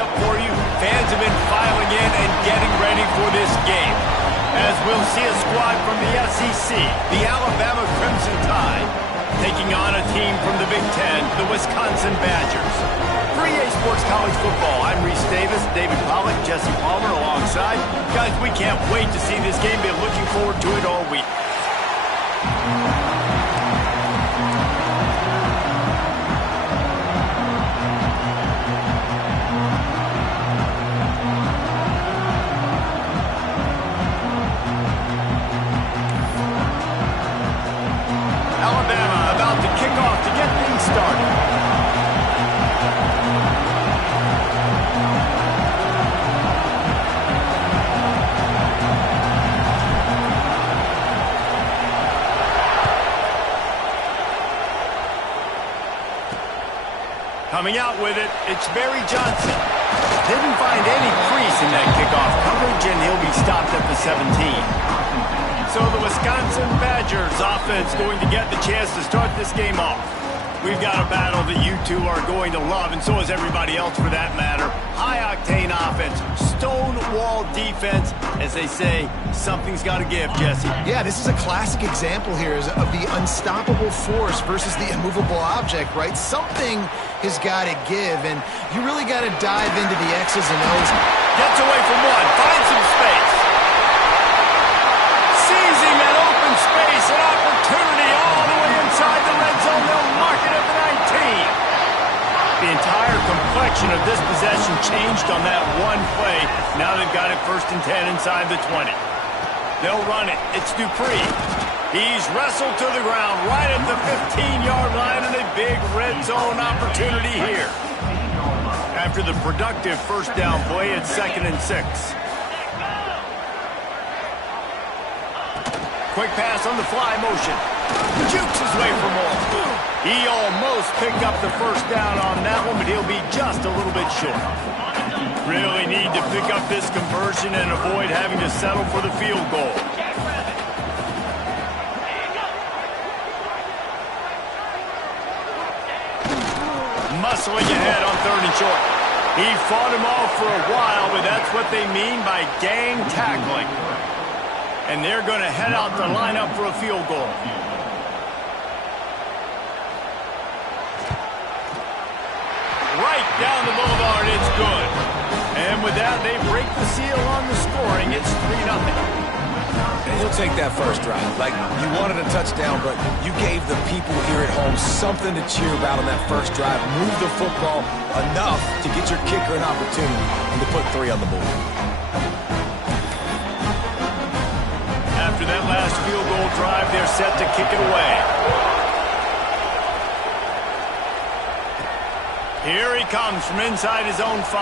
matchup for you. Fans have been filing in and getting ready for this game, as we'll see a squad from the SEC, the Alabama Crimson Tide, taking on a team from the Big Ten, the Wisconsin Badgers. For EA Sports College Football, I'm Reese Davis, David Pollack, Jesse Palmer alongside. Guys, we can't wait to see this game. Been looking forward to it all week. Alabama about to kick off to get things started. Coming out with it, it's Barry Johnson. Didn't find any crease in that kickoff coverage, and he'll be stopped at the 17. So the Wisconsin Badgers offense going to get the chance to start this game off. We've got a battle that you two are going to love, and so is everybody else for that matter. High-octane offense, stone-wall defense. As they say, something's got to give, Jesse. Yeah, this is a classic example here of the unstoppable force versus the immovable object, right? Something has got to give, and you really got to dive into the X's and O's. Gets away from one, finds some space. Seizing that open space, an opportunity all the way inside the red zone. They'll mark it at the 19. The entire complexion of this possession changed on that one play. Now they've got it 1st and 10 inside the 20. They'll run it. It's Dupree. He's wrestled to the ground right at the 15-yard line, and a big red zone opportunity here. After the productive first down play, it's 2nd and 6. Quick pass on the fly motion. Jukes his way for more. He almost picked up the first down on that one, but he'll be just a little bit short. Really need to pick up this conversion and avoid having to settle for the field goal. Muscling ahead on 3rd and short. He fought him off for a while, but that's what they mean by gang tackling. And they're going to head out to line up for a field goal. Right down the boulevard, it's good. And with that, they break the seal on the scoring. It's 3-0. And he'll take that first drive. Like, you wanted a touchdown, but you gave the people here at home something to cheer about on that first drive. Move the football enough to get your kicker an opportunity and to put 3 on the board. After that last field goal drive, they're set to kick it away. Here he comes from inside his own 5.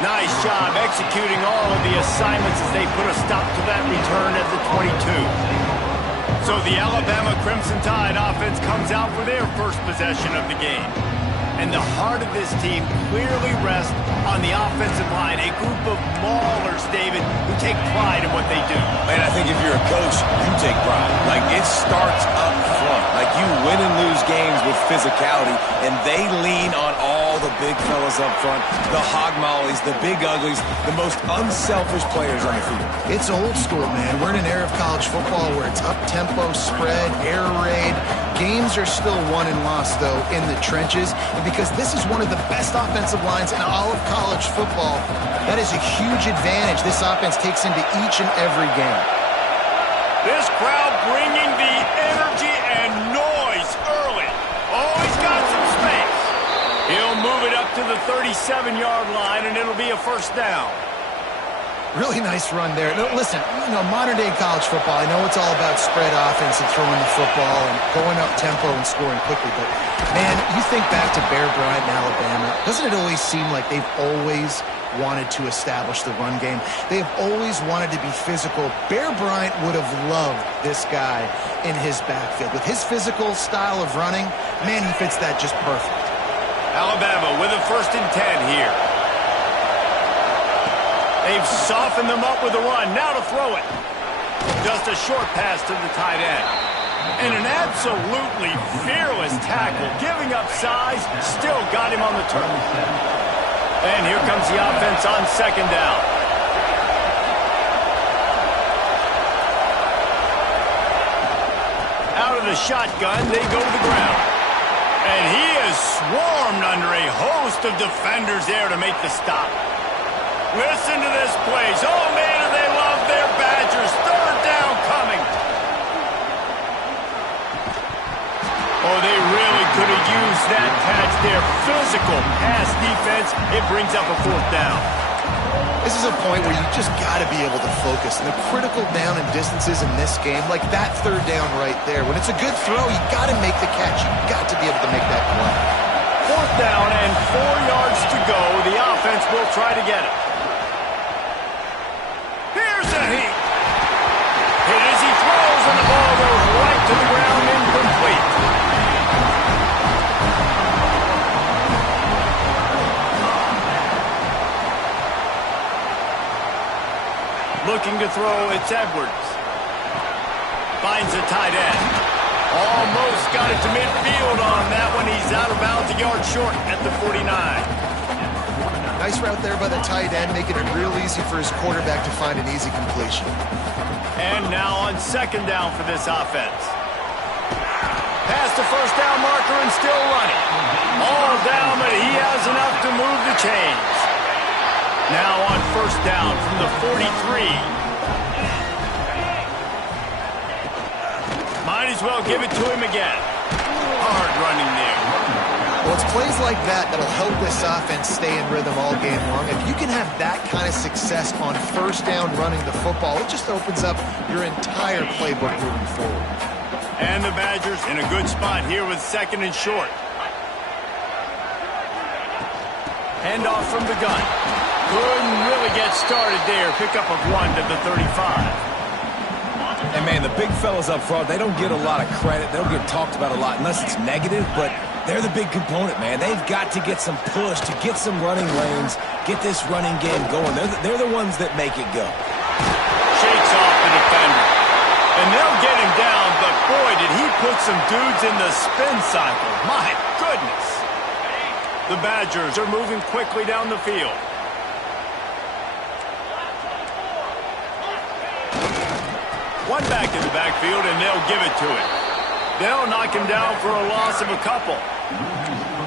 Nice job executing all of the assignments as they put a stop to that return at the 22. So the Alabama Crimson Tide offense comes out for their first possession of the game. And the heart of this team clearly rests on the offensive line, a group of maulers, David, who take pride in what they do. Man, I think if you're a coach, you take pride. Like, it starts up front. Like, you win and lose games with physicality, and they lean on all the big fellas up front, the hog mollies, the big uglies, the most unselfish players on the field. It's old school, man. We're in an era of college football where it's up-tempo, spread, air raid. Games are still won and lost, though, in the trenches. And because this is one of the best offensive lines in all of college football, that is a huge advantage this offense takes into each and every game. This crowd bringing the energy and noise early. Oh, he's got some space. He'll move it up to the 37-yard line, and it'll be a first down. Really nice run there. No, listen, modern-day college football, I know it's all about spread offense and throwing the football and going up tempo and scoring quickly, but, man, you think back to Bear Bryant in Alabama, doesn't it always seem like they've always wanted to establish the run game? They have always wanted to be physical. Bear Bryant would have loved this guy in his backfield. With his physical style of running, man, he fits that just perfect. Alabama with a 1st and 10 here. They've softened them up with a run. Now to throw it. Just a short pass to the tight end. And an absolutely fearless tackle. Giving up size, still got him on the turf. And here comes the offense on second down. Out of the shotgun, they go to the ground. And he is swarmed under a host of defenders there to make the stop. Listen to this place. Oh, man, do they love their Badgers. Third down coming. Oh, they really could have used that catch there. Physical pass defense. It brings up a fourth down. This is a point where you just got to be able to focus. And the critical down and distances in this game, like that third down right there. When it's a good throw, you got to make the catch. You got to be able to make that play. Fourth down and 4 yards to go. The offense will try to get it. Here's a heat. Hit as he throws, and the ball goes right to the ground, incomplete. Looking to throw, it's Edwards. Finds a tight end. Almost got it to midfield on that one. He's out of bounds, a yard short at the 49. Nice route there by the tight end, making it real easy for his quarterback to find an easy completion. And now on second down for this offense. Past the first down marker and still running. All down, but he has enough to move the chains. Now on first down from the 43. Might as well give it to him again. Hard running there. Well, it's plays like that that'll help this offense stay in rhythm all game long. If you can have that kind of success on first down running the football, it just opens up your entire playbook moving forward. And the Badgers in a good spot here with second and short. Handoff from the gun. Couldn't really get started there. Pickup of 1 to the 35. And, man, the big fellas up front, they don't get a lot of credit. They don't get talked about a lot unless it's negative, but they're the big component, man. They've got to get some push, to get some running lanes, get this running game going. They're the ones that make it go. Shakes off the defender. And they'll get him down, but, boy, did he put some dudes in the spin cycle. My goodness. The Badgers are moving quickly down the field. One back in the backfield, and they'll give it to him. They'll knock him down for a loss of a couple.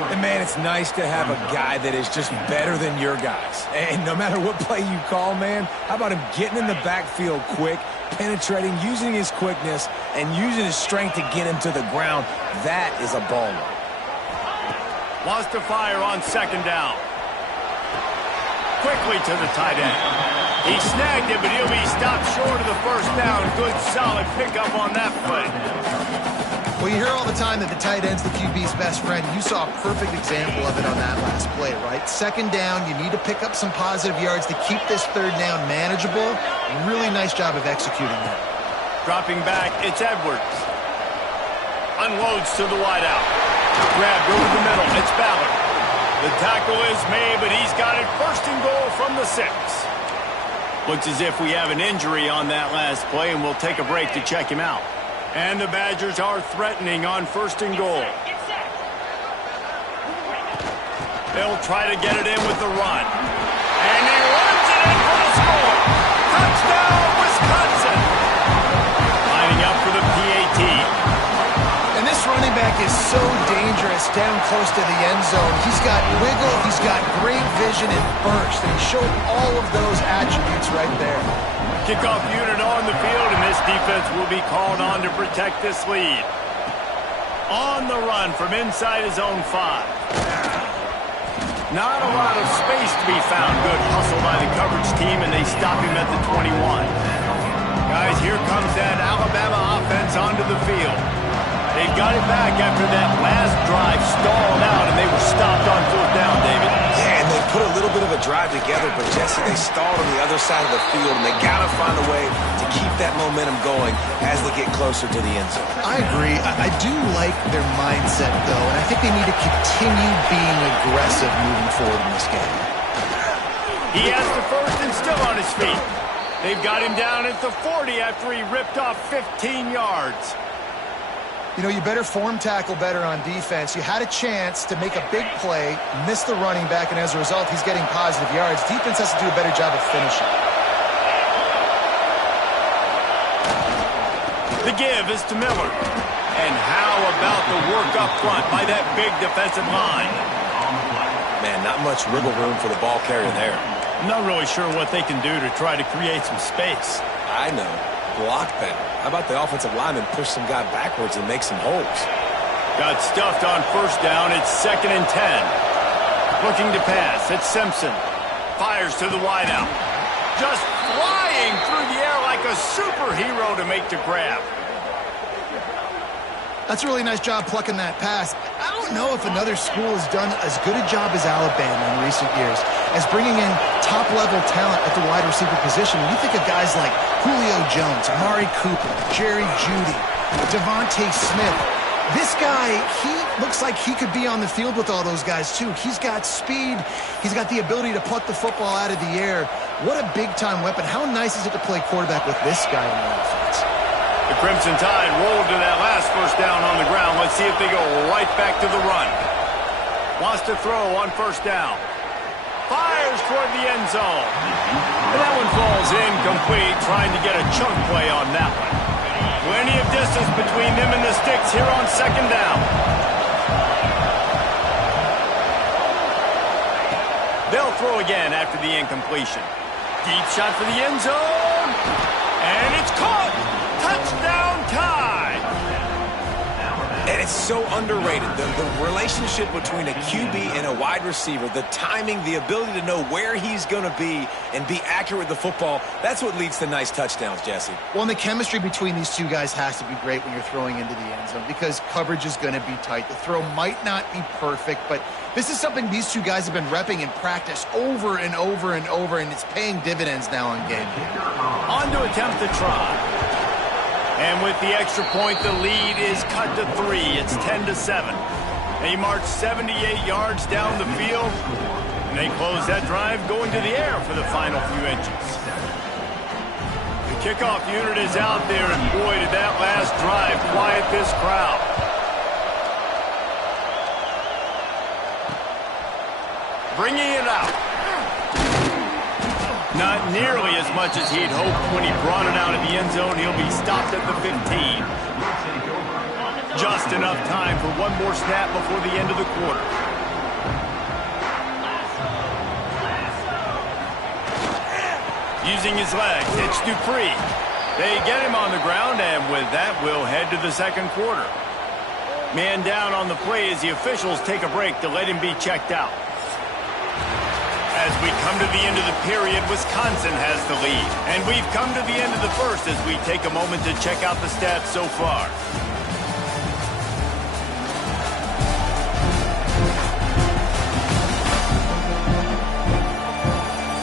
And, man, it's nice to have a guy that is just better than your guys. And no matter what play you call, man, how about him getting in the backfield quick, penetrating, using his quickness, and using his strength to get him to the ground? That is a baller. Wants to fire on second down. Quickly to the tight end. He snagged it, but he'll be stopped short of the first down. Good, solid pickup on that play. Well, you hear all the time that the tight end's the QB's best friend. You saw a perfect example of it on that last play, right? Second down, you need to pick up some positive yards to keep this third down manageable. Really nice job of executing that. Dropping back, it's Edwards. Unloads to the wideout. Grabbed over the middle, it's Ballard. The tackle is made, but he's got it first and goal from the 6. Looks as if we have an injury on that last play, and we'll take a break to check him out. And the Badgers are threatening on first and goal. They'll try to get it in with the run. And he runs it in for the score. Touchdown, Wisconsin. Lining up for the PAT. And this running back is so dangerous down close to the end zone. He's got wiggle, he's got great vision and burst, and he showed all of those attributes right there. Kickoff unit on the field, and this defense will be called on to protect this lead. On the run from inside his own 5. Not a lot of space to be found. Good hustle by the coverage team, and they stop him at the 21. Guys, here comes that Alabama offense onto the field. They got it back after that last drive stalled out, and they were stopped on fourth down, David. Yeah, and they put a little bit of a drive together, but, Jesse, they stalled on the other side of the field, and they got to find a way to keep that momentum going as they get closer to the end zone. I agree. I do like their mindset, though, and I think they need to continue being aggressive moving forward in this game. He has the first and still on his feet. They've got him down at the 40 after he ripped off 15 yards. You know, you better form tackle better on defense. You had a chance to make a big play, miss the running back, and as a result, he's getting positive yards. Defense has to do a better job of finishing. The give is to Miller. And how about the work up front by that big defensive line? Man, not much wiggle room for the ball carrier there. I'm not really sure what they can do to try to create some space. I know. Block better. How about the offensive lineman push some guy backwards and make some holes? Got stuffed on first down. It's 2nd and 10. Looking to pass. It's Simpson. Fires to the wideout. Just flying through the air like a superhero to make the grab. That's a really nice job plucking that pass. I don't know if another school has done as good a job as Alabama in recent years as bringing in top-level talent at the wide receiver position. You think of guys like Julio Jones, Amari Cooper, Jerry Jeudy, Devontae Smith. This guy, he looks like he could be on the field with all those guys, too. He's got speed. He's got the ability to pluck the football out of the air. What a big-time weapon. How nice is it to play quarterback with this guy in the offense? The Crimson Tide rolled to that last first down on the ground. Let's see if they go right back to the run. Wants to throw on first down. Fires toward the end zone. And that one falls incomplete, trying to get a chunk play on that one. Plenty of distance between them and the sticks here on 2nd down. They'll throw again after the incompletion. Deep shot for the end zone. And it's caught. Touchdown Tide. And it's so underrated. The relationship between a QB and a wide receiver, the timing, the ability to know where he's going to be and be accurate with the football, that's what leads to nice touchdowns, Jesse. Well, and the chemistry between these two guys has to be great when you're throwing into the end zone because coverage is going to be tight. The throw might not be perfect, but this is something these two guys have been repping in practice over and over and over, and it's paying dividends now on game day. On to attempt the try. And with the extra point, the lead is cut to 3. It's 10-7. They march 78 yards down the field, and they close that drive going to the air for the final few inches. The kickoff unit is out there, and boy, did that last drive quiet this crowd. Bringing it out. Not nearly as much as he'd hoped when he brought it out of the end zone. He'll be stopped at the 15. Just enough time for one more snap before the end of the quarter. Using his legs, it's Dupree. They get him on the ground, and with that, we'll head to the 2nd quarter. Man down on the play as the officials take a break to let him be checked out. As we come to the end of the period, Wisconsin has the lead. And we've come to the end of the first as we take a moment to check out the stats so far.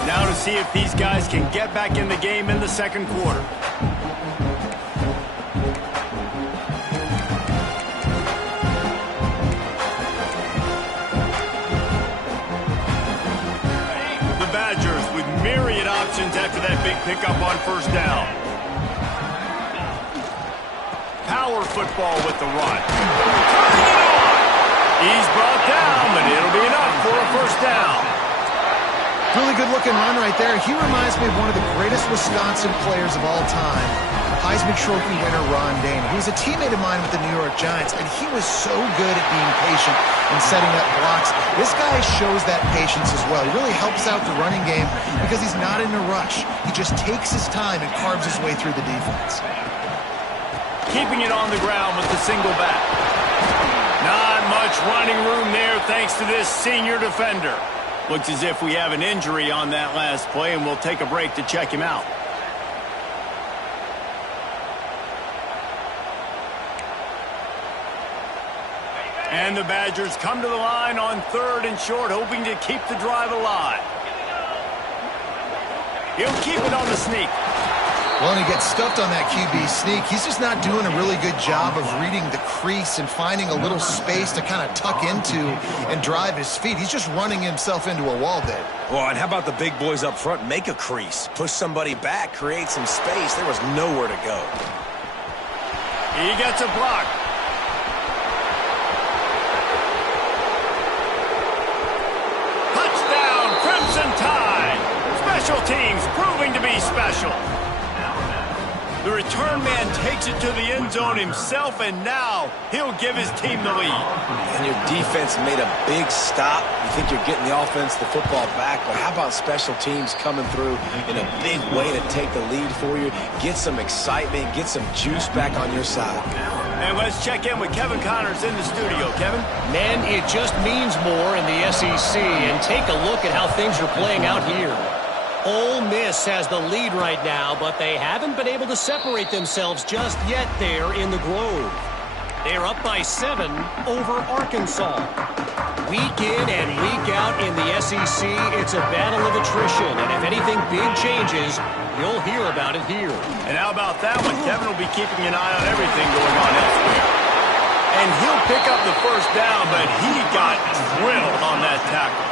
Now to see if these guys can get back in the game in the 2nd quarter. Myriad options after that big pickup on first down. Power football with the run. Turning it on. He's brought down, but it'll be enough for a first down. Really good-looking run right there. He reminds me of one of the greatest Wisconsin players of all time, Heisman Trophy winner Ron Dayne. He was a teammate of mine with the New York Giants, and he was so good at being patient and setting up blocks. This guy shows that patience as well. He really helps out the running game because he's not in a rush. He just takes his time and carves his way through the defense. Keeping it on the ground with the single back. Not much running room there thanks to this senior defender. Looks as if we have an injury on that last play, and we'll take a break to check him out. And the Badgers come to the line on 3rd and short, hoping to keep the drive alive. He'll keep it on the sneak. Well, and he gets stuffed on that QB sneak. He's just not doing a really good job of reading the crease and finding a little space to kind of tuck into and drive his feet. He's just running himself into a wall there. Well, and how about the big boys up front? Make a crease. Push somebody back. Create some space. There was nowhere to go. He gets a block. Special teams proving to be special. The return man takes it to the end zone himself, and now he'll give his team the lead. And your defense made a big stop. You think you're getting the offense, the football back, but how about special teams coming through in a big way to take the lead for you, get some excitement, get some juice back on your side. And let's check in with Kevin Connors in the studio. Kevin? Man, it just means more in the SEC, and take a look at how things are playing out here. Ole Miss has the lead right now, but they haven't been able to separate themselves just yet there in the Grove. They're up by 7 over Arkansas. Week in and week out in the SEC, it's a battle of attrition, and if anything big changes, you'll hear about it here. And how about that one? Kevin will be keeping an eye on everything going on elsewhere. And he'll pick up the first down, but he got drilled on that tackle.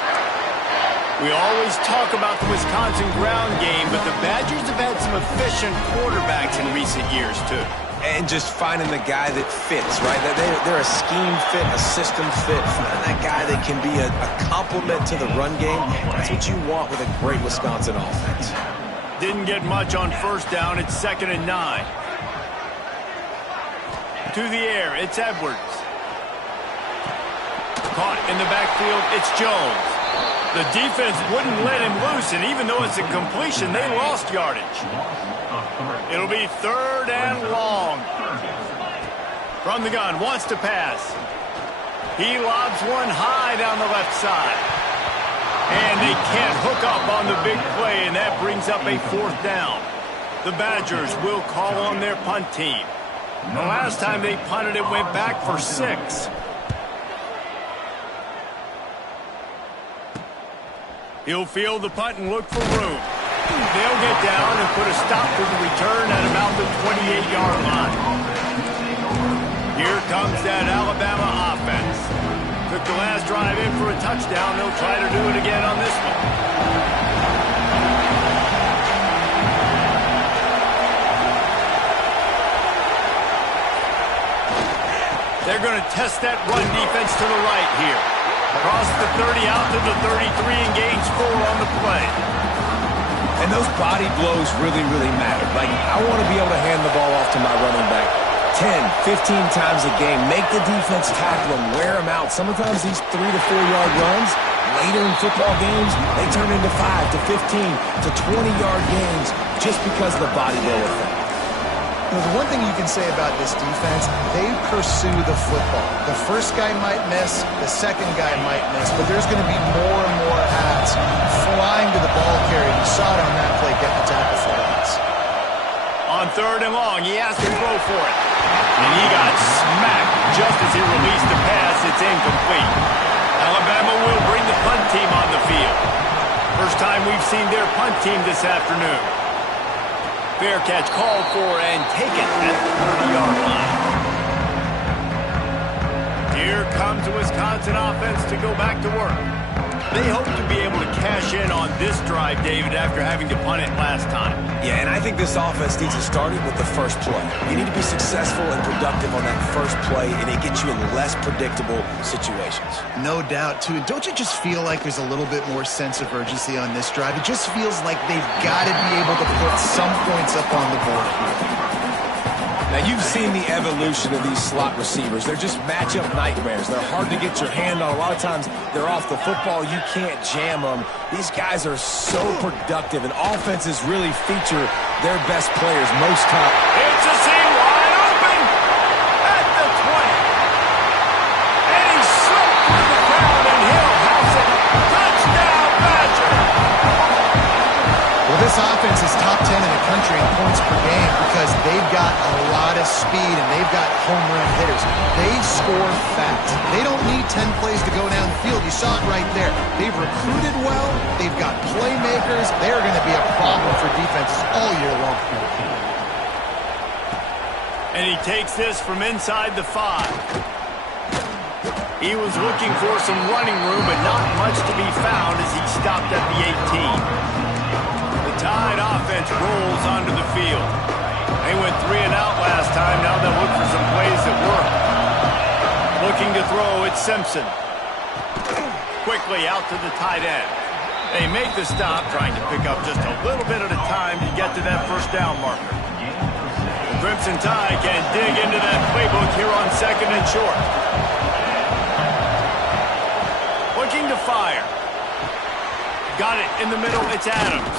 We always talk about the Wisconsin ground game, but the Badgers have had some efficient quarterbacks in recent years, too. And just finding the guy that fits, right? They're a scheme fit, a system fit. Finding that guy that can be a complement to the run game. That's what you want with a great Wisconsin offense. Didn't get much on first down. It's 2nd and 9. To the air, it's Edwards. Caught in the backfield, it's Jones. The defense wouldn't let him loose, and even though it's a completion, they lost yardage. It'll be 3rd and long. From the gun, wants to pass. He lobs one high down the left side. And they can't hook up on the big play, and that brings up a 4th down. The Badgers will call on their punt team. The last time they punted, it went back for 6. He'll field the punt and look for room. They'll get down and put a stop to the return at about the 28-yard line. Here comes that Alabama offense. Took the last drive in for a touchdown. They'll try to do it again on this one. They're going to test that run defense to the right here. Across the 30 out to the 33 and gains 4 on the play. And those body blows really, really matter. Like, I want to be able to hand the ball off to my running back 10, 15 times a game. Make the defense tackle him, wear him out. Sometimes these 3 to 4 yard runs, later in football games, they turn into 5 to 15 to 20-yard gains just because of the body blow effect. You know, the one thing you can say about this defense, they pursue the football. The first guy might miss, the second guy might miss, but there's going to be more and more hats flying to the ball carrier. You saw it on that play, getting the tackle for us. On 3rd and long, he has to throw for it. And he got smacked just as he released the pass. It's incomplete. Alabama will bring the punt team on the field. First time we've seen their punt team this afternoon. Fair catch called for and taken at the 30-yard line. Here comes the Wisconsin offense to go back to work. They hope to be able to cash in on this drive, David, after having to punt it last time. Yeah, and I think this offense needs to start it with the first play. You need to be successful and productive on that first play, and it gets you in less predictable situations. No doubt, too. And don't you just feel like there's a little bit more sense of urgency on this drive? It just feels like they've got to be able to put some points up on the board here. Now, you've seen the evolution of these slot receivers. They're just matchup nightmares. They're hard to get your hand on. A lot of times, they're off the football. You can't jam them. These guys are so productive, and offenses really feature their best players most times. It's a seam wide open at the 20. And he's slipped through the crowd, and he'll house it. Touchdown, Badger! Well, this offense is top 10 in the country in points per game because they've got a lot of speed and they've got home run hitters. They score fast. They don't need 10 plays to go down the field. You saw it right there. They've recruited well. They've got playmakers. They're going to be a problem for defenses all year long. And he takes this from inside the 5. He was looking for some running room, but not much to be found as he stopped at the 18. Tide offense rolls onto the field. They went 3 and out last time. Now they'll look for some plays that work. Looking to throw, it's Simpson. Quickly out to the tight end. They make the stop, trying to pick up just a little bit at a time to get to that first down marker. The Crimson Tide can dig into that playbook here on second and short. Looking to fire. Got it in the middle. It's Adams.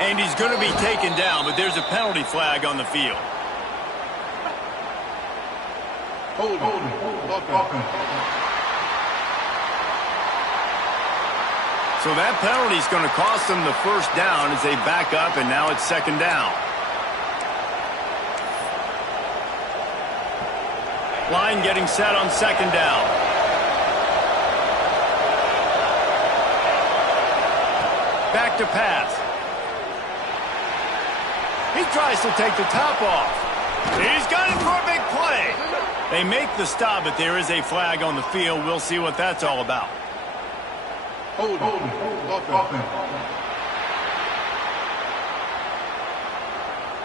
And he's going to be taken down, but there's a penalty flag on the field. So that penalty is going to cost them the first down as they back up, and now it's second down. Line getting set on second down. Back to pass. He tries to take the top off. He's got it for a big play. They make the stop, but there is a flag on the field. We'll see what that's all about.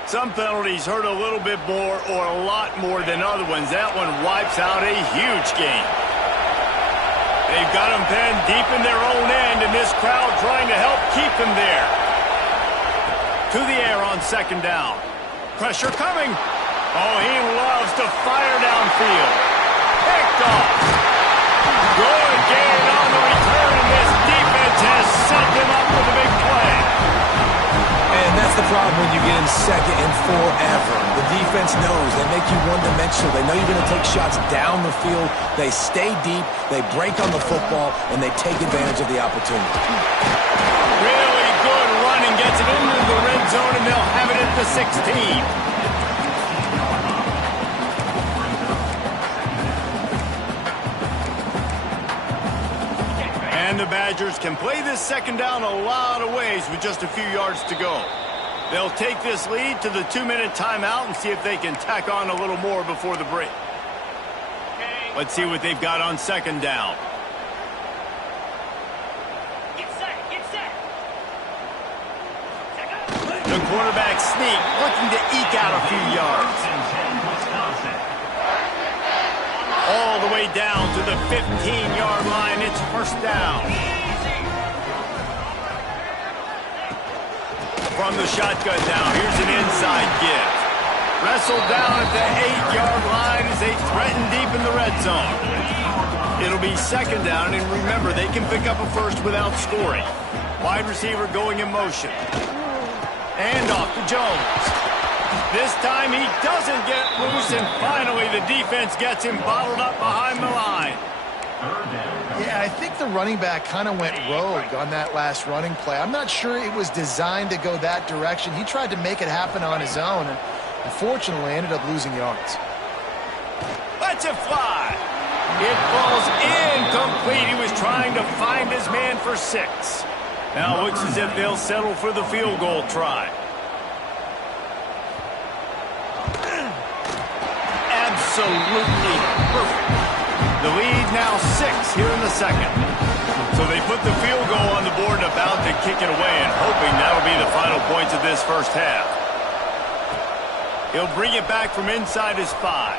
Some penalties hurt a little bit more or a lot more than other ones. That one wipes out a huge game. They've got them pinned deep in their own end, and this crowd trying to help keep them there. To the air on second down. Pressure coming. Oh, he loves to fire downfield. Picked off. Good gain on the return, and this defense has set them up with a big play. And that's the problem when you get in second and forever. The defense knows. They make you one-dimensional. They know you're going to take shots down the field. They stay deep. They break on the football, and they take advantage of the opportunity. Really good running. Gets it into the red zone, and they'll have it at the 16. And the Badgers can play this second down a lot of ways with just a few yards to go. They'll take this lead to the 2-minute timeout and see if they can tack on a little more before the break. Let's see what they've got on second down. Get set, get set. The quarterback sneak, looking to eke out a few yards. All the way down to the 15-yard line. It's first down. From the shotgun now, here's an inside give. Wrestled down at the 8-yard line as they threaten deep in the red zone. It'll be second down, and remember, they can pick up a first without scoring. Wide receiver going in motion. And off to Jones. This time he doesn't get loose, and finally the defense gets him bottled up behind the line. Yeah, I think the running back kind of went rogue on that last running play. I'm not sure it was designed to go that direction. He tried to make it happen on his own, and unfortunately ended up losing yards. Lets it fly. It falls incomplete. He was trying to find his man for 6. Now it looks as if they'll settle for the field goal try. Absolutely perfect. The lead now 6 here in the second. So they put the field goal on the board and about to kick it away, and hoping that'll be the final points of this first half. He'll bring it back from inside his 5.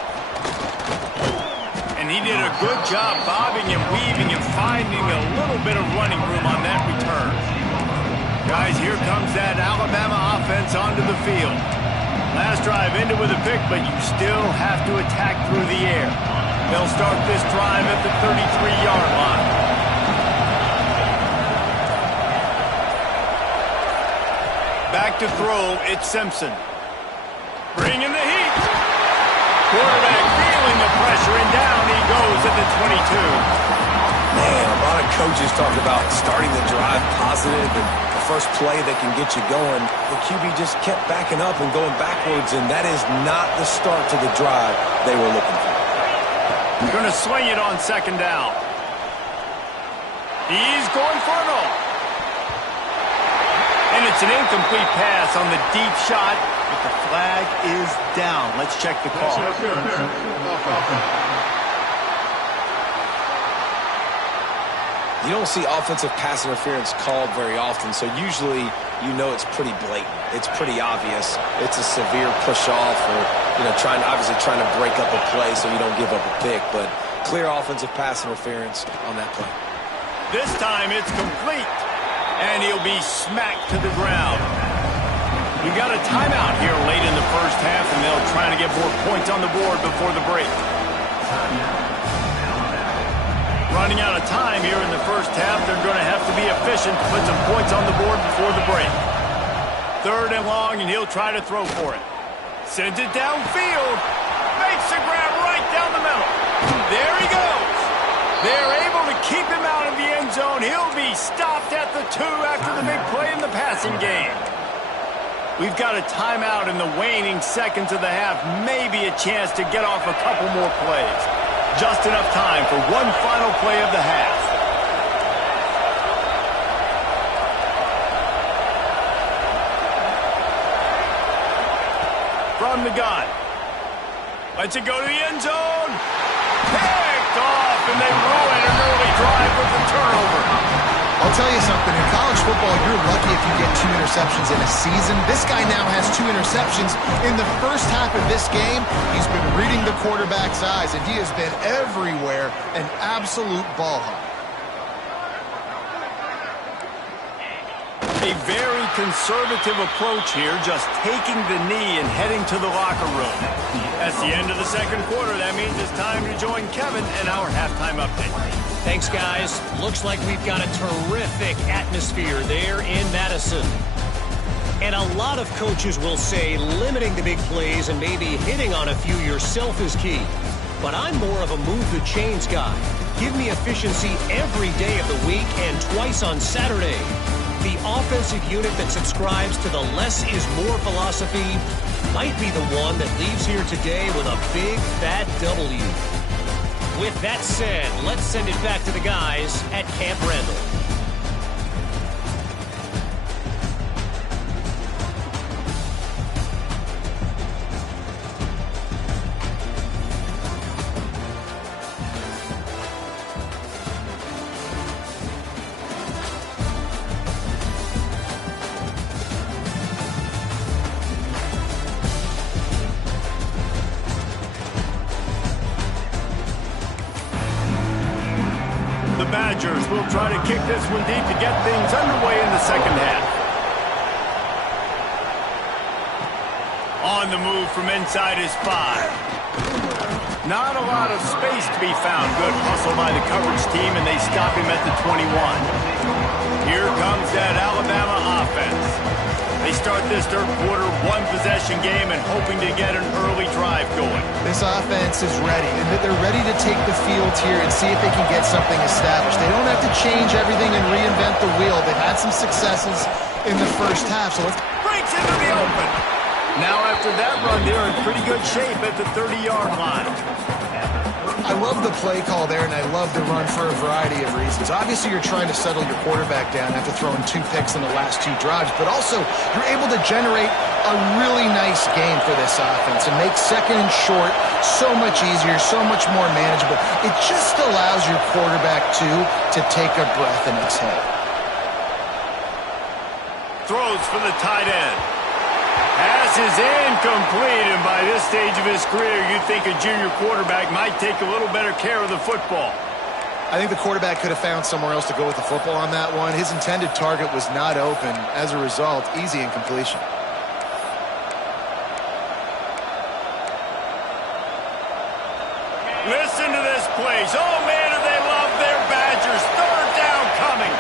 And he did a good job bobbing and weaving and finding a little bit of running room on that return. Guys, here comes that Alabama offense onto the field. Last drive ended with a pick, but you still have to attack through the air. They'll start this drive at the 33-yard line. Back to throw, it's Simpson. Bringing the heat. Quarterback feeling the pressure, and down he goes at the 22. Man, a lot of coaches talk about starting the drive positive and the first play that can get you going. The QB just kept backing up and going backwards, and that is not the start to the drive they were looking for. Going to swing it on second down. He's going for it all. And it's an incomplete pass on the deep shot, but the flag is down. Let's check the call. You don't see offensive pass interference called very often, so usually you know it's pretty blatant. It's pretty obvious. It's a severe push-off or, obviously trying to break up a play so you don't give up a pick, but clear offensive pass interference on that play. This time it's complete. And he'll be smacked to the ground. We got a timeout here late in the first half, and they'll try to get more points on the board before the break. Running out of time here in the first half, they're going to have to be efficient to put some points on the board before the break. 3rd and long, and he'll try to throw for it. Sends it downfield. Makes the grab right down the middle. There he goes. They're able to keep him out of the end zone. He'll be stopped at the 2 after the big play in the passing game. We've got a timeout in the waning seconds of the half. Maybe a chance to get off a couple more plays. Just enough time for one final play of the half. From the gun. Lets it go to the end zone. Picked off, and they ruin an early drive with the turnover. I'll tell you something. In college football, you're lucky if you get 2 interceptions in a season. This guy now has 2 interceptions. In the first half of this game, he's been reading the quarterback's eyes, and he has been everywhere, an absolute ball hawk. A very conservative approach here, just taking the knee and heading to the locker room. That's the end of the second quarter. That means it's time to join Kevin and our halftime update. Thanks, guys. Looks like we've got a terrific atmosphere there in Madison. And a lot of coaches will say limiting the big plays and maybe hitting on a few yourself is key. But I'm more of a move the chains guy. Give me efficiency every day of the week and twice on Saturday. The offensive unit that subscribes to the less is more philosophy might be the one that leaves here today with a big, fat W. With that said, let's send it back to the guys at Camp Randall. The Badgers will try to kick this one deep to get things underway in the second half. On the move from inside his 5. Not a lot of space to be found. Good hustle by the coverage team, and they stop him at the 21. Here comes that Alabama offense. They start this third quarter, 1-possession game, and hoping to get an early drive going. This offense is ready, and they're ready to take the field here and see if they can get something established. They don't have to change everything and reinvent the wheel. They've had some successes in the first half, so let's... Breaks into the open. Now after that run, they're in pretty good shape at the 30-yard line. I love the play call there, and I love the run for a variety of reasons. Obviously, you're trying to settle your quarterback down after throwing 2 picks in the last 2 drives, but also you're able to generate a really nice game for this offense and make second and short so much easier, so much more manageable. It just allows your quarterback, to take a breath and exhale. Throws for the tight end. Pass is incomplete, and by this stage of his career, you'd think a junior quarterback might take a little better care of the football. I think the quarterback could have found somewhere else to go with the football on that one. His intended target was not open. As a result, easy incompletion. Listen to this place. Oh, man, do they love their Badgers. 3rd down coming.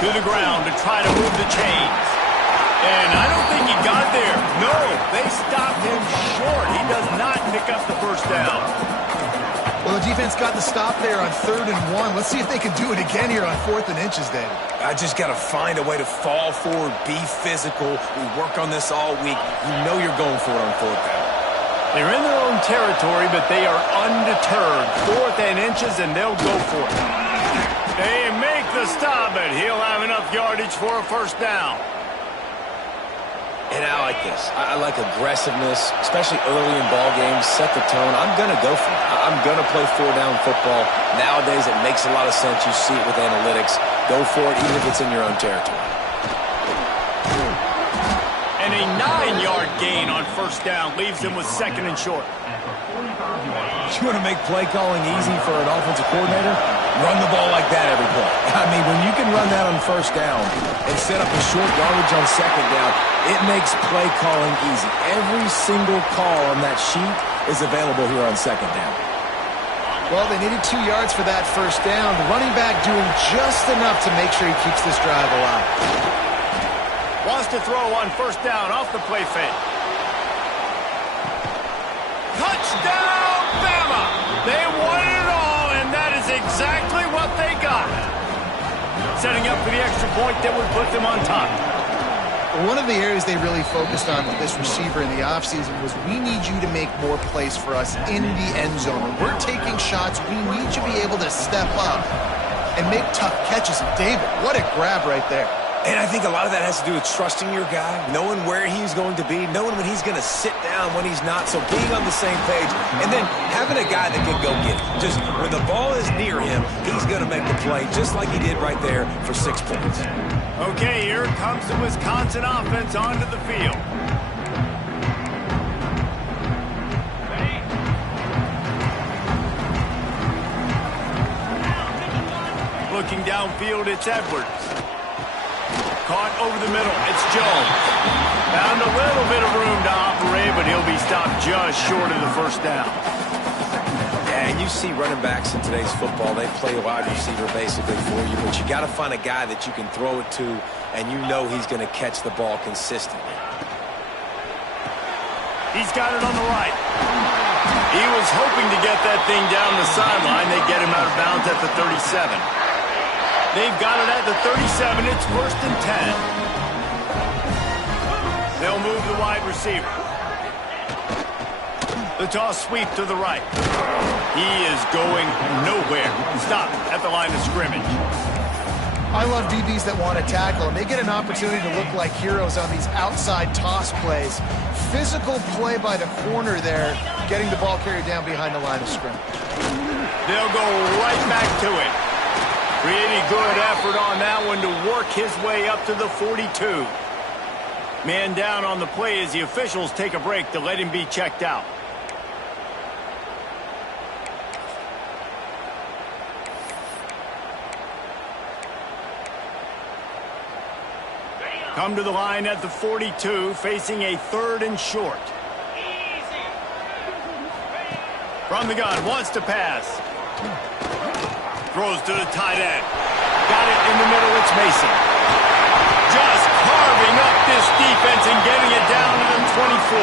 To the ground to try to move the chains. And I don't think he got there. No, they stopped him short. He does not pick up the first down. Well, the defense got the stop there on 3rd and 1. Let's see if they can do it again here on 4th and inches, David. I just got to find a way to fall forward, be physical. We work on this all week. You know you're going for it on 4th down. They're in their own territory, but they are undeterred. 4th and inches, and they'll go for it. They make the stop, but he'll have enough yardage for a first down. And I like this. I like aggressiveness, especially early in ball games. Set the tone. I'm going to go for it. I'm going to play 4-down football. Nowadays, it makes a lot of sense. You see it with analytics. Go for it, even if it's in your own territory. And a 9-yard gain on first down leaves them with 2nd and short. You want to make play calling easy for an offensive coordinator? Run the ball like that every play. I mean, when you can run that on first down and set up a short yardage on second down, it makes play calling easy. Every single call on that sheet is available here on second down. Well, they needed 2 yards for that first down. The running back doing just enough to make sure he keeps this drive alive. Wants to throw on first down off the play fake. Touchdown, Bama! They won it all, and that is exactly what they got. Setting up for the extra point that would put them on top. One of the areas they really focused on with this receiver in the offseason was we need you to make more plays for us in the end zone. When we're taking shots, we need you to be able to step up and make tough catches. And David, what a grab right there. And I think a lot of that has to do with trusting your guy, knowing where he's going to be, knowing when he's going to sit down, when he's not, so being on the same page, and then having a guy that can go get it. Just when the ball is near him, he's going to make the play, just like he did right there for 6 points. Okay, here comes the Wisconsin offense onto the field. Looking downfield, it's Edwards. Caught over the middle, it's Jones. Found a little bit of room to operate, but he'll be stopped just short of the first down. Yeah, and you see running backs in today's football, they play a wide receiver basically for you, but you got to find a guy that you can throw it to, and you know he's going to catch the ball consistently. He's got it on the right. He was hoping to get that thing down the sideline. They get him out of bounds at the 37. They've got it at the 37. It's 1st and 10. They'll move the wide receiver. The toss sweep to the right. He is going nowhere. Stop at the line of scrimmage. I love DBs that want to tackle, and they get an opportunity to look like heroes on these outside toss plays. Physical play by the corner there, getting the ball carried down behind the line of scrimmage. They'll go right back to it. Pretty good effort on that one to work his way up to the 42. Man down on the play as the officials take a break to let him be checked out. Come to the line at the 42, facing a 3rd and short. From the gun, wants to pass. Throws to the tight end. Got it in the middle, it's Mason. Just carving up this defense and getting it down to the 24.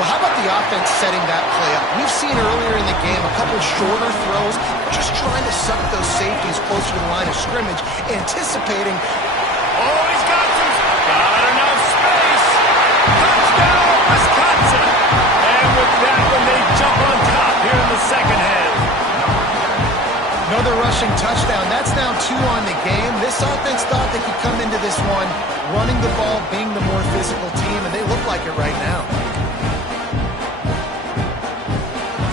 Well, how about the offense setting that play up? We've seen earlier in the game a couple shorter throws, just trying to suck those safeties closer to the line of scrimmage, anticipating. Oh, he's got enough space. Touchdown, Wisconsin. And with that one, they jump on top here in the second half. Another rushing touchdown. That's now 2 on the game. This offense thought they could come into this one running the ball, being the more physical team, and they look like it right now.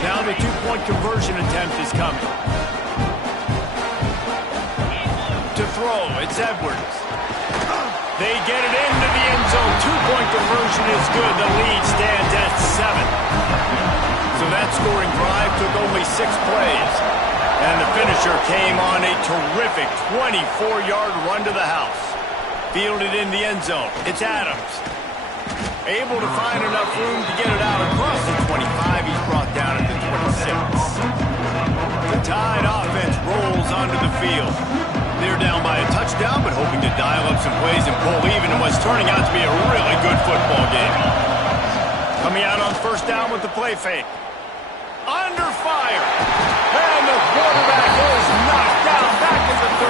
Now the 2-point conversion attempt is coming. To throw, it's Edwards. They get it into the end zone. 2-point conversion is good. The lead stands at 7. So that scoring drive took only 6 plays. And the finisher came on a terrific 24-yard run to the house. Fielded in the end zone. It's Adams. Able to find enough room to get it out across the 25. He's brought down at the 26. The Tide offense rolls onto the field. They're down by a touchdown, but hoping to dial up some plays and pull even in what's turning out to be a really good football game. Coming out on first down with the play fake. Under fire. And the quarterback is knocked down back at the 13.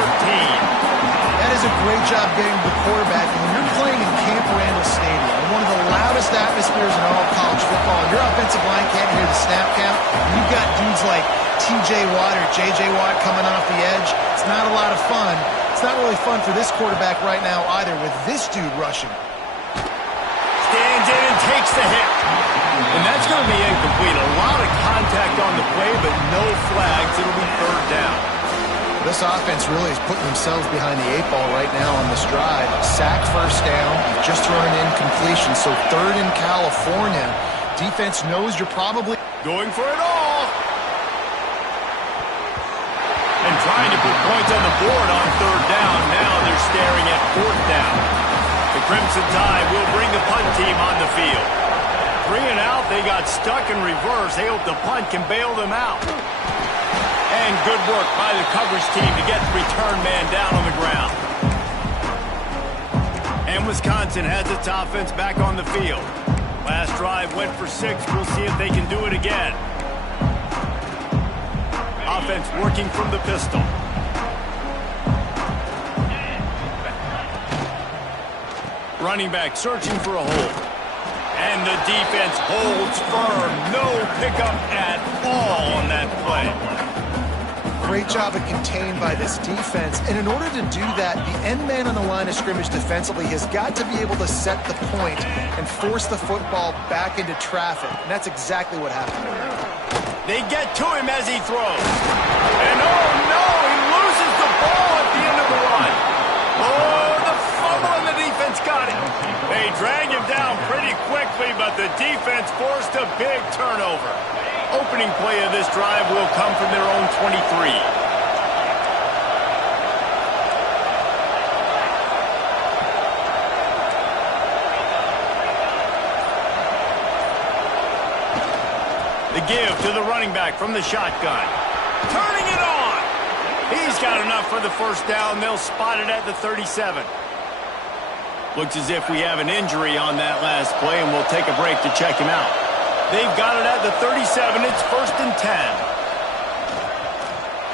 That is a great job getting to the quarterback. And when you're playing in Camp Randall Stadium, one of the loudest atmospheres in all college football, and your offensive line can't hear the snap count, and you've got dudes like T.J. Watt or J.J. Watt coming off the edge, it's not a lot of fun. It's not really fun for this quarterback right now either with this dude rushing. Stands in and takes the hit. And that's going to be incomplete. A lot of contact on the play, but no flags. It'll be 3rd down. This offense really is putting themselves behind the 8 ball right now on this drive. Sack first down, just thrown an incompletion. So 3rd in California. Defense knows you're probably going for it all. trying to put points on the board on third down. Now they're staring at fourth down. The Crimson Tide will bring the punt team on the field. 3 and out, they got stuck in reverse. They hope the punt can bail them out. And good work by the coverage team to get the return man down on the ground. And Wisconsin has its offense back on the field. Last drive went for 6. We'll see if they can do it again. Offense working from the pistol. Running back searching for a hole. And the defense holds firm. No pickup at all on that play. Great job of contained by this defense. And in order to do that, the end man on the line of scrimmage defensively has got to be able to set the point and force the football back into traffic. And that's exactly what happened. They get to him as he throws. And oh no, he loses the ball at the end of the run. Oh, the fumble and the defense got it. They drag him down pretty quickly, but the defense forced a big turnover. Opening play of this drive will come from their own 23. The give to the running back from the shotgun. Turning it on. He's got enough for the first down. They'll spot it at the 37. Looks as if we have an injury on that last play, and we'll take a break to check him out. They've got it at the 37. It's 1st and 10.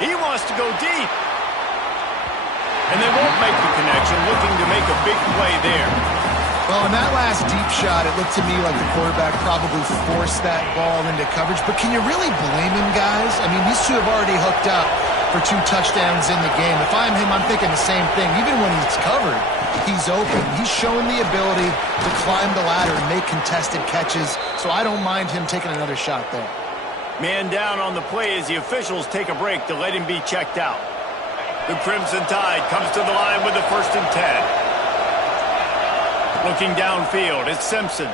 He wants to go deep. And they won't make the connection, looking to make a big play there. Well, in that last deep shot, it looked to me like the quarterback probably forced that ball into coverage. But can you really blame him, guys? I mean, these two have already hooked up for 2 touchdowns in the game. If I'm him, I'm thinking the same thing. Even when he's covered, he's open. He's shown the ability to climb the ladder and make contested catches, so I don't mind him taking another shot there. Man down on the play as the officials take a break to let him be checked out. The Crimson Tide comes to the line with the 1st and 10. Looking downfield, it's Simpson.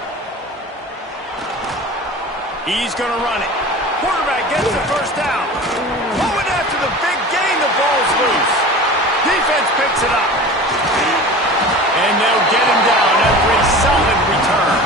He's going to run it. Quarterback gets the first down. Going after the big gain, the ball's loose. Defense picks it up. And they'll get him down after a solid return.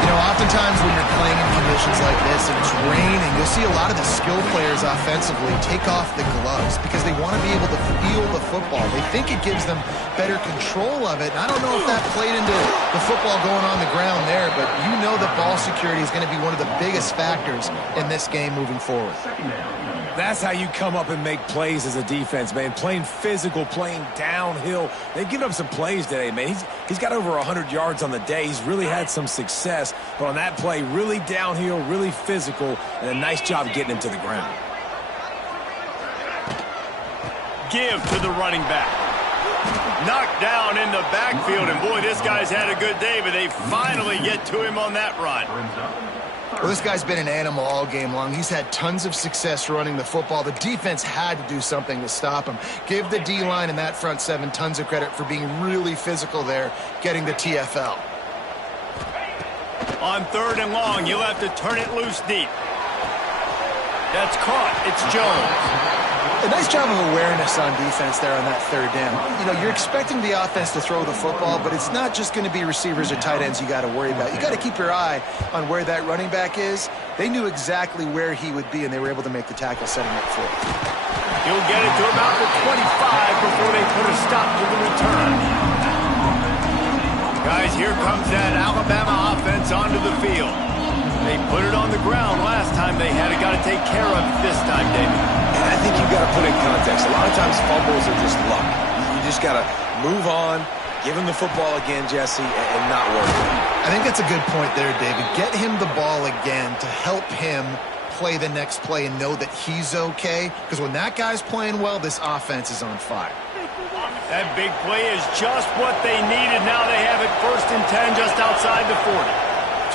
You know, oftentimes when you're playing in conditions like this and it's raining, you'll see a lot of the skill players offensively take off the gloves because they want to be able to feel the football. They think it gives them better control of it. And I don't know if that played into the football going on the ground there, but you know that ball security is going to be one of the biggest factors in this game moving forward. That's how you come up and make plays as a defense, man. Playing physical, playing downhill. They've given up some plays today, man. He's got over 100 yards on the day. He's really had some success. But on that play, really downhill, really physical, and a nice job getting him to the ground. Give to the running back. Knocked down in the backfield, and boy, this guy's had a good day, but they finally get to him on that run. Well, this guy's been an animal all game long. He's had tons of success running the football. The defense had to do something to stop him. Give the D-line and that front 7 tons of credit for being really physical there, getting the TFL. On 3rd and long, you'll have to turn it loose deep. That's caught. It's Jones. A nice job of awareness on defense there on that 3rd down. You know, you're expecting the offense to throw the football, but it's not just going to be receivers or tight ends you got to worry about. You got to keep your eye on where that running back is. They knew exactly where he would be, and they were able to make the tackle setting up for it. He'll get it to about the 25 before they put a stop to the return. Guys, here comes that Alabama offense onto the field. They put it on the ground last time. They had it, got to take care of it this time, David. And I think you've got to put in context. A lot of times fumbles are just luck. You just got to move on, give him the football again, Jesse, and not worry. I think that's a good point there, David. Get him the ball again to help him play the next play and know that he's okay. Because when that guy's playing well, this offense is on fire. That big play is just what they needed. Now they have it 1st and 10 just outside the 40.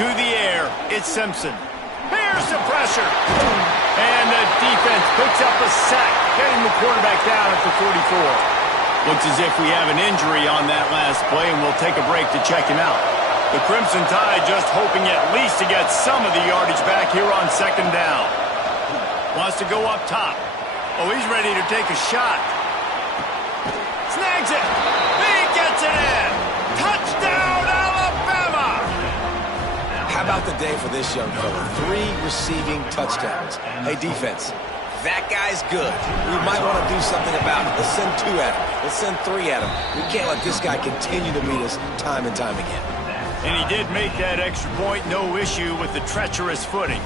To the air, it's Simpson. Here's the pressure. And the defense picks up a sack, getting the quarterback down at the 44. Looks as if we have an injury on that last play, and we'll take a break to check him out. The Crimson Tide just hoping at least to get some of the yardage back here on 2nd down. Wants to go up top. Oh, he's ready to take a shot. Snags it. He gets it in. Touchdown, Alabama! How about the day for this young fella? 3 receiving touchdowns. Hey, defense, that guy's good. We might want to do something about it. Let's send 2 at him. Let's send 3 at him. We can't let this guy continue to beat us time and time again. And he did make that extra point, no issue with the treacherous footing.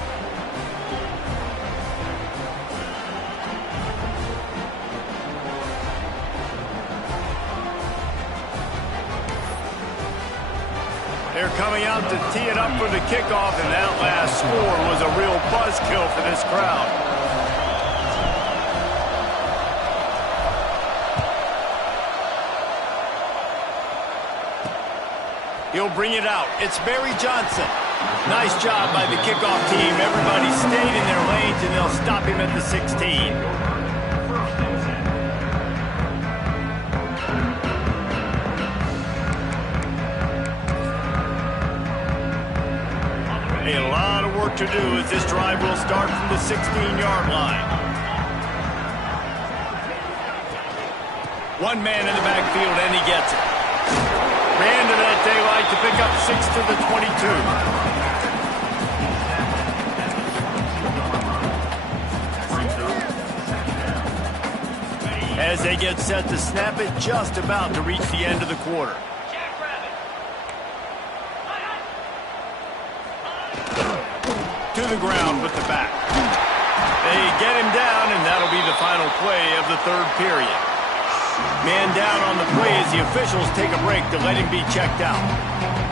They're coming out to tee it up for the kickoff, and that last score was a real buzzkill for this crowd. He'll bring it out. It's Barry Johnson. Nice job by the kickoff team. Everybody stayed in their lanes, and they'll stop him at the 16. A lot of work to do as this drive will start from the 16-yard line. One man in the backfield, and he gets it. Ran to that daylight to pick up 6 to the 22. As they get set to snap it, just about to reach the end of the quarter. To the ground with the back. They get him down, and that'll be the final play of the 3rd period. Man down on the play as the officials take a break to let him be checked out.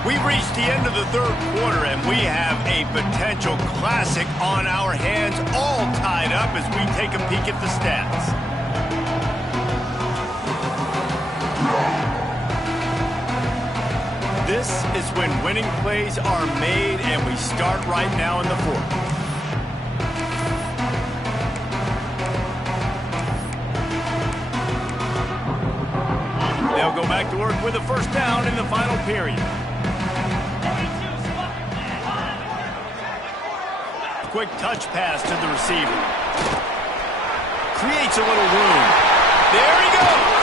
We've reached the end of the 3rd quarter, and we have a potential classic on our hands, all tied up as we take a peek at the stats. This is when winning plays are made, and we start right now in the 4th. They'll go back to work with a 1st down in the final period. Quick touch pass to the receiver. Creates a little room. There he goes!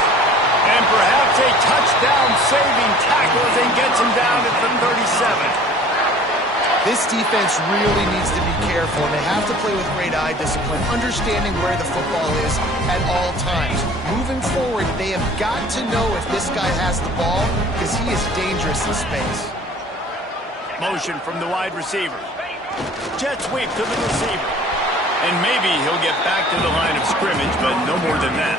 And perhaps a touchdown-saving tackle as he gets him down at the 37. This defense really needs to be careful, and they have to play with great eye discipline, understanding where the football is at all times. Moving forward, they have got to know if this guy has the ball, because he is dangerous in space. Motion from the wide receiver. Jet sweep to the receiver. And maybe he'll get back to the line of scrimmage, but no more than that.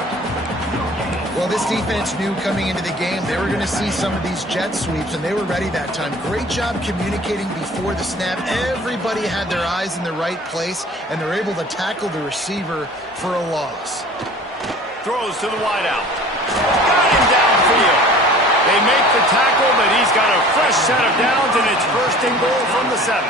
Well, this defense knew coming into the game they were going to see some of these jet sweeps, and they were ready that time. Great job communicating before the snap. Everybody had their eyes in the right place, and they're able to tackle the receiver for a loss. Throws to the wideout. Got him downfield. They make the tackle, but he's got a fresh set of downs, and it's 1st and goal from the 7.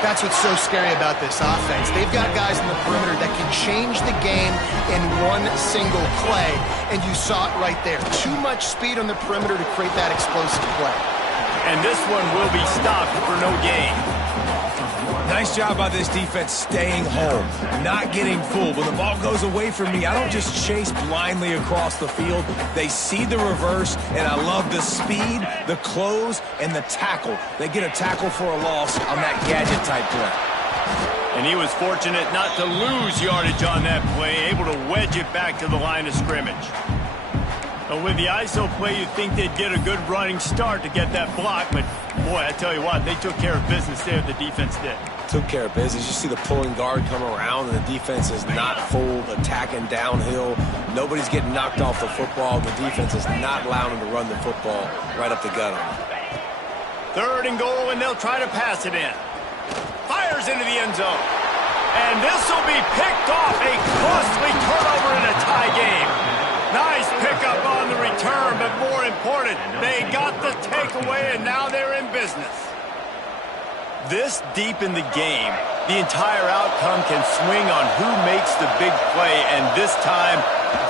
That's what's so scary about this offense. They've got guys in the perimeter that can change the game in one single play, and you saw it right there. Too much speed on the perimeter to create that explosive play. And this one will be stopped for no gain. Nice job by this defense staying home, not getting fooled. When the ball goes away from me, I don't just chase blindly across the field. They see the reverse, and I love the speed, the close, and the tackle. They get a tackle for a loss on that gadget-type play. And he was fortunate not to lose yardage on that play, able to wedge it back to the line of scrimmage. But with the ISO play, you'd think they'd get a good running start to get that block, but boy, I tell you what, they took care of business there, the defense did. Took care of business. You see the pulling guard come around, and the defense is not fooled, attacking downhill. Nobody's getting knocked off the football. The defense is not allowing them to run the football right up the gut on them. 3rd and goal, and they'll try to pass it in. Fires into the end zone. And this will be picked off. A costly turnover in a tie game. Nice pickup on the return, but more important, they got the takeaway, and now they're in business. This deep in the game, the entire outcome can swing on who makes the big play, and this time,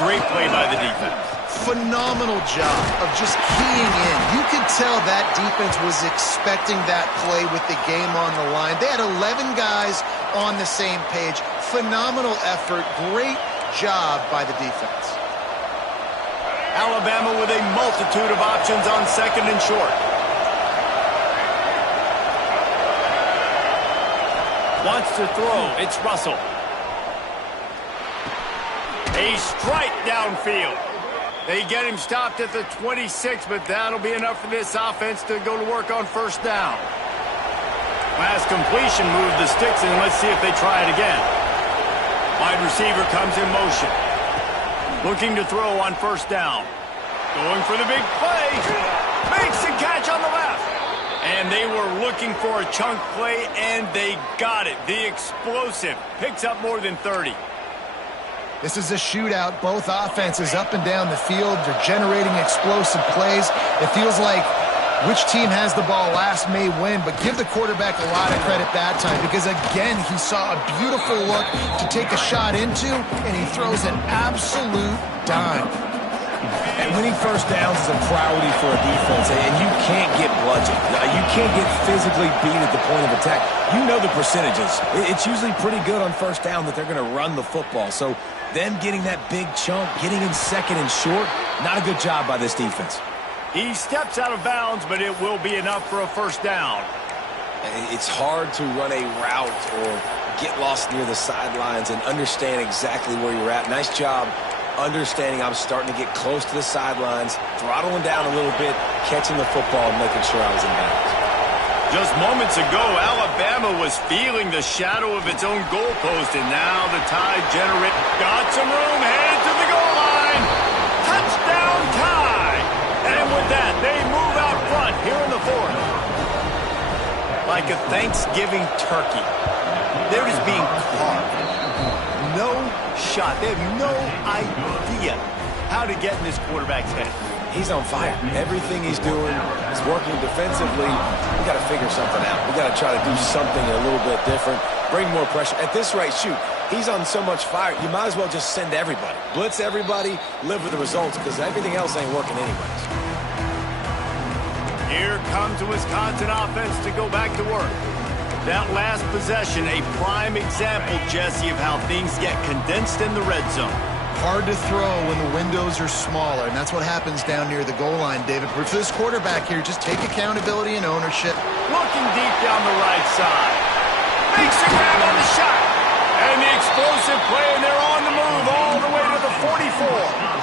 great play by the defense. phenomenal job of just keying in. You could tell that defense was expecting that play with the game on the line. They had 11 guys on the same page. Phenomenal effort. Great job by the defense. Alabama with a multitude of options on second and short. Wants to throw. It's Russell. A strike downfield. They get him stopped at the 26, but that'll be enough for this offense to go to work on first down. Last completion moved the sticks, and let's see if they try it again. Wide receiver comes in motion. Looking to throw on first down. Going for the big play. Makes the catch on the left. And they were looking for a chunk play, and they got it. The explosive picks up more than 30. This is a shootout. Both offenses up and down the field. They're generating explosive plays. It feels like which team has the ball last may win, but give the quarterback a lot of credit that time because, again, he saw a beautiful look to take a shot into, and he throws an absolute dime. And winning first downs is a priority for a defense, and you can't get bludgeoned. You can't get physically beat at the point of attack. You know the percentages. It's usually pretty good on first down that they're going to run the football. So them getting that big chunk, getting in second and short, not a good job by this defense. He steps out of bounds, but it will be enough for a first down. It's hard to run a route or get lost near the sidelines and understand exactly where you're at. Nice job understanding I'm starting to get close to the sidelines, throttling down a little bit, catching the football, and making sure I was in bounds. Just moments ago, Alabama was feeling the shadow of its own goalpost, and now the Tide generate. Got some room, headed to the goal line. Touchdown Tide! And with that, they move out front here in the fourth. Like a Thanksgiving turkey, they're just being carved. No shot. They have no idea how to get in this quarterback's head. He's on fire. Everything he's doing is working defensively. We got to figure something out. We got to try to do something a little bit different, bring more pressure. At this rate, shoot, he's on so much fire, you might as well just send everybody. Blitz everybody, live with the results, because everything else ain't working anyways. Here comes the Wisconsin offense to go back to work. That last possession, a prime example, Jesse, of how things get condensed in the red zone. Hard to throw when the windows are smaller, and that's what happens down near the goal line, David. For this quarterback here, just take accountability and ownership. Looking deep down the right side. Makes a grab on the shot. And the explosive play, and they're on the move all the way to the 44.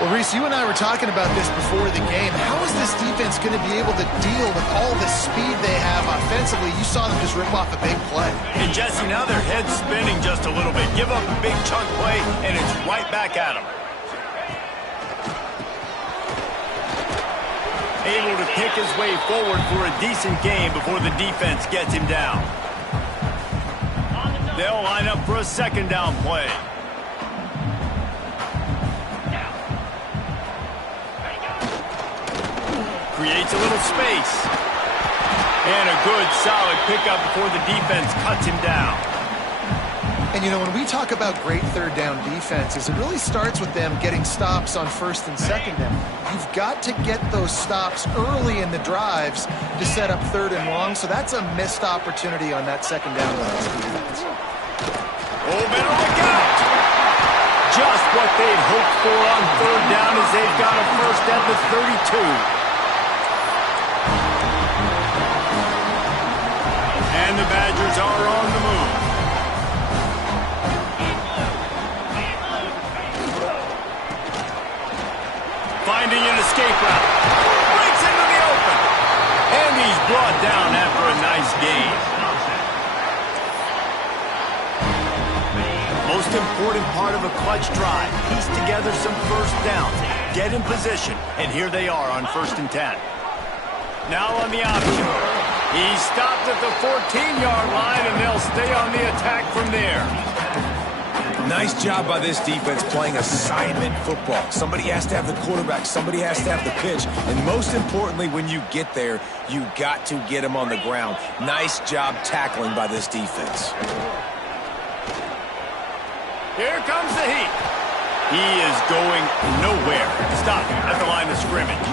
Well, Reese, you and I were talking about this before the game. How is this defense going to be able to deal with all the speed they have offensively? You saw them just rip off a big play. And, Jesse, now their head's spinning just a little bit. Give up a big chunk play, and it's right back at them. Able to pick his way forward for a decent game before the defense gets him down. They'll line up for a second down play. Creates a little space. And a good, solid pickup before the defense cuts him down. And, you know, when we talk about great third down defenses, it really starts with them getting stops on first and second down. You've got to get those stops early in the drives to set up third and long, so that's a missed opportunity on that second down defense. Oh, better look out! Just what they'd hoped for on third down as they've got a first at the 32. And the Badgers are on the move. Finding an escape route. Breaks into the open. And he's brought down after a nice gain. Most important part of a clutch drive. Piece together some first downs. Get in position. And here they are on 1st and 10. Now on the option. He stopped at the 14-yard line, and they'll stay on the attack from there. Nice job by this defense playing assignment football. Somebody has to have the quarterback. Somebody has to have the pitch. And most importantly, when you get there, you got to get him on the ground. Nice job tackling by this defense. Here comes the heat. He is going nowhere. Stop him at the line of scrimmage.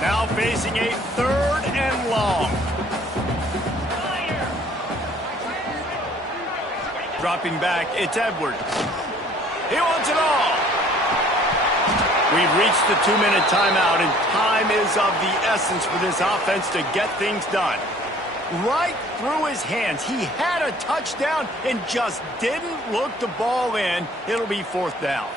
Now facing a 3rd and long. Dropping back, it's Edwards. He wants it all. We've reached the 2-minute timeout, and time is of the essence for this offense to get things done. Right through his hands. He had a touchdown and just didn't look the ball in. It'll be 4th down.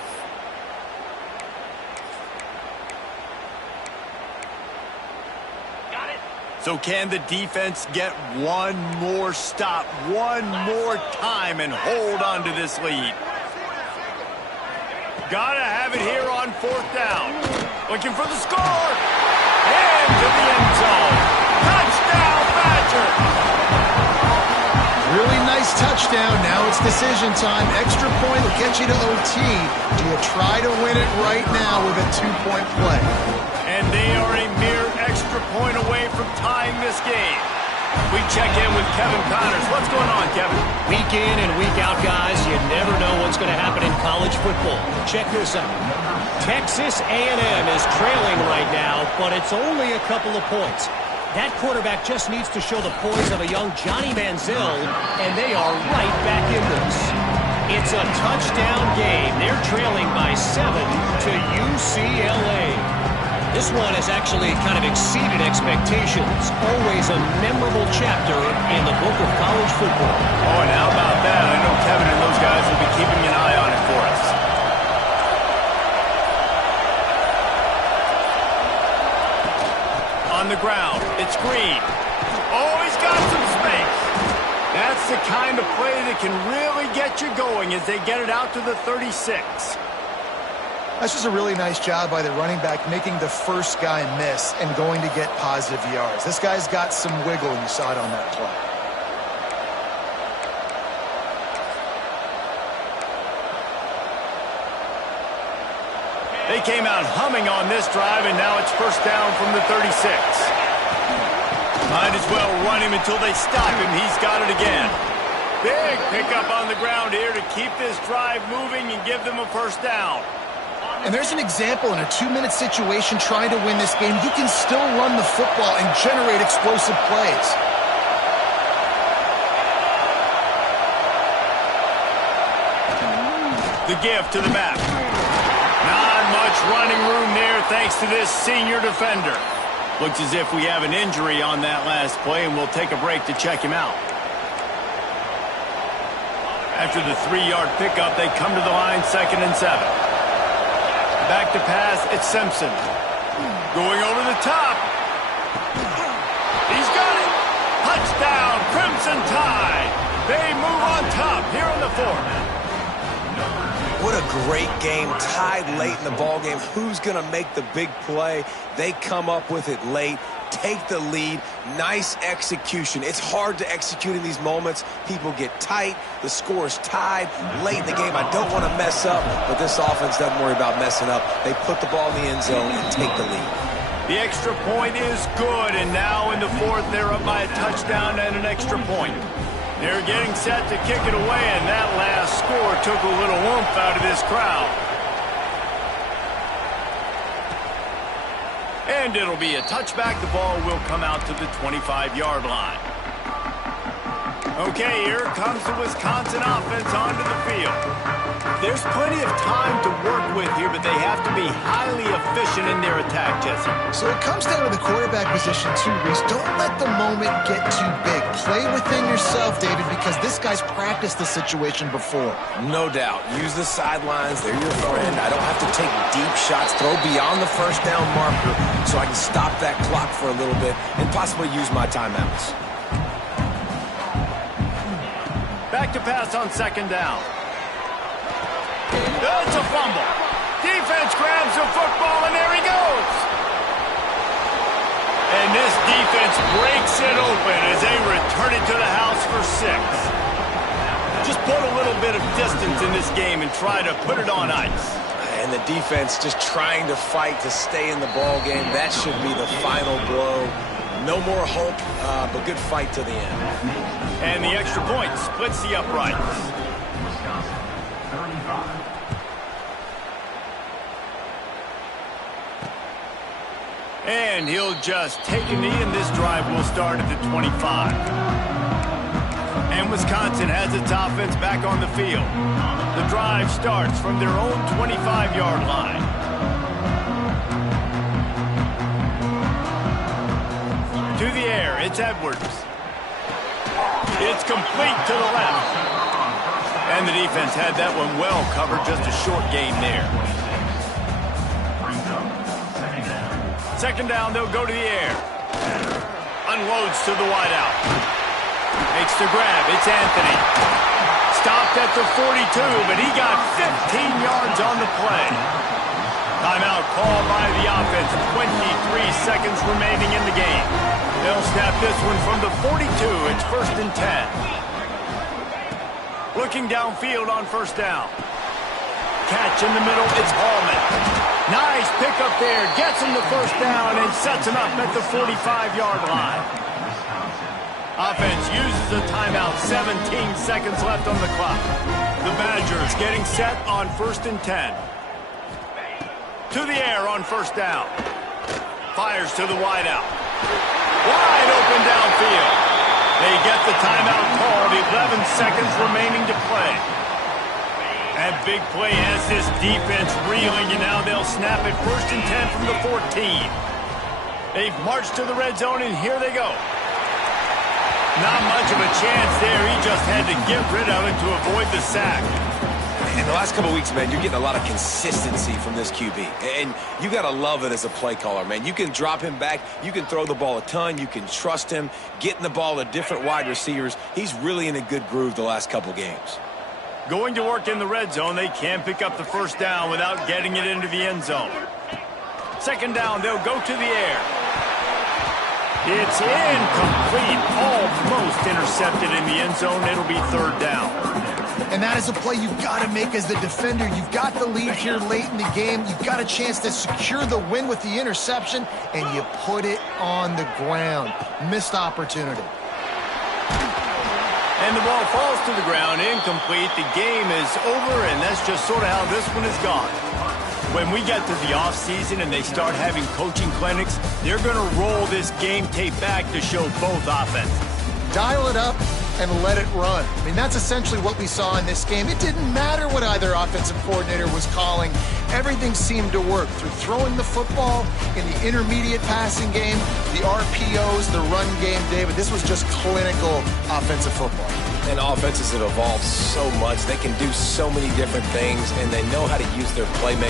Got it. So can the defense get one more stop, one more time, and hold on to this lead? Gotta have it here on 4th down. Looking for the score. And to the end zone. Touchdown, Badger. Really nice touchdown. Now it's decision time. Extra point will get you to OT. Do you try to win it right now with a 2-point play? And they are a mere extra point away from tying this game. We check in with Kevin Connors. What's going on, Kevin? Week in and week out, guys, you never know what's going to happen in college football. Check this out. Texas A&M is trailing right now, but it's only a couple of points. That quarterback just needs to show the poise of a young Johnny Manziel, and they are right back in this. It's a touchdown game. They're trailing by 7 to UCLA. This one has actually kind of exceeded expectations. Always a memorable chapter in the book of college football. Oh, and how about that? I know Kevin and those guys will be keeping an eye on it for us. On the ground, it's Green. Oh, he's got some space. That's the kind of play that can really get you going as they get it out to the 36. That's just a really nice job by the running back, making the first guy miss and going to get positive yards. This guy's got some wiggle, and you saw it on that play. They came out humming on this drive, and now it's 1st down from the 36. Might as well run him until they stop him. He's got it again. Big pickup on the ground here to keep this drive moving and give them a 1st down. And there's an example in a 2-minute situation trying to win this game. You can still run the football and generate explosive plays. The give to the back. Not much running room there thanks to this senior defender. Looks as if we have an injury on that last play, and we'll take a break to check him out. After the 3-yard pickup, they come to the line 2nd and 7. Back to pass, it's Simpson. Going over the top. He's got it. Touchdown, Crimson Tide. They move on top here in the 4th. What a great game, tied late in the ballgame. Who's going to make the big play? They come up with it late, take the lead. Nice execution. It's hard to execute in these moments. People get tight. The score is tied late in the game. I don't want to mess up, but this offense doesn't worry about messing up. They put the ball in the end zone and take the lead. The extra point is good, and now in the 4th, they're up by a touchdown and an extra point. They're getting set to kick it away, and that last score took a little oomph out of this crowd. And it'll be a touchback. The ball will come out to the 25-yard line. Okay, here comes the Wisconsin offense onto the field. There's plenty of time to work with here, but they have to be highly efficient in their attack, Jesse. So it comes down to the quarterback position too, Reese. Don't let the moment get too big. Play within yourself, David, because this guy's practiced the situation before. No doubt. Use the sidelines. They're your friend. I don't have to take deep shots. Throw beyond the 1st down marker so I can stop that clock for a little bit and possibly use my timeouts. Back to pass on 2nd down. It's a fumble. Defense grabs the football, and there he goes. And this defense breaks it open as they return it to the house for 6. Just put a little bit of distance in this game and try to put it on ice. And the defense just trying to fight to stay in the ball game. That should be the final blow. No more hope, but good fight to the end. And the extra point splits the uprights. And he'll just take a knee, and this drive will start at the 25. And Wisconsin has its offense back on the field. The drive starts from their own 25-yard line. To the air, it's Edwards. It's complete to the left. And the defense had that one well covered, just a short gain there. Second down, they'll go to the air. Unloads to the wideout. Makes the grab, it's Anthony. Stopped at the 42, but he got 15 yards on the play. Timeout called by the offense. 23 seconds remaining in the game. They'll snap this one from the 42. It's 1st and 10. Looking downfield on first down. Catch in the middle, it's Hallman. Nice pickup there. Gets him the first down and sets him up at the 45-yard line. Offense uses a timeout. 17 seconds left on the clock. The Badgers getting set on 1st and 10. To the air on first down. Fires to the wideout. Wide open downfield. They get the timeout called. 11 seconds remaining to play. And big play has this defense reeling, and now they'll snap it 1st and 10 from the 14. They've marched to the red zone, and here they go. Not much of a chance there. He just had to get rid of it to avoid the sack. In the last couple of weeks, man, you're getting a lot of consistency from this QB. And you got to love it as a play caller, man. You can drop him back. You can throw the ball a ton. You can trust him. Getting the ball to different wide receivers. He's really in a good groove the last couple games. Going to work in the red zone. They can pick up the first down without getting it into the end zone. Second down, they'll go to the air. It's incomplete. Almost intercepted in the end zone. It'll be 3rd down. And that is a play you've got to make as the defender. You've got the lead here late in the game. You've got a chance to secure the win with the interception, and you put it on the ground. Missed opportunity. And the ball falls to the ground, incomplete. The game is over, and that's just sort of how this one is gone. When we get to the offseason and they start having coaching clinics, they're going to roll this game tape back to show both offenses. Dial it up and let it run. I mean, that's essentially what we saw in this game. It didn't matter what either offensive coordinator was calling. Everything seemed to work through throwing the football in the intermediate passing game, the RPOs, the run game, David. This was just clinical offensive football. And offenses have evolved so much. They can do so many different things, and they know how to use their playmakers.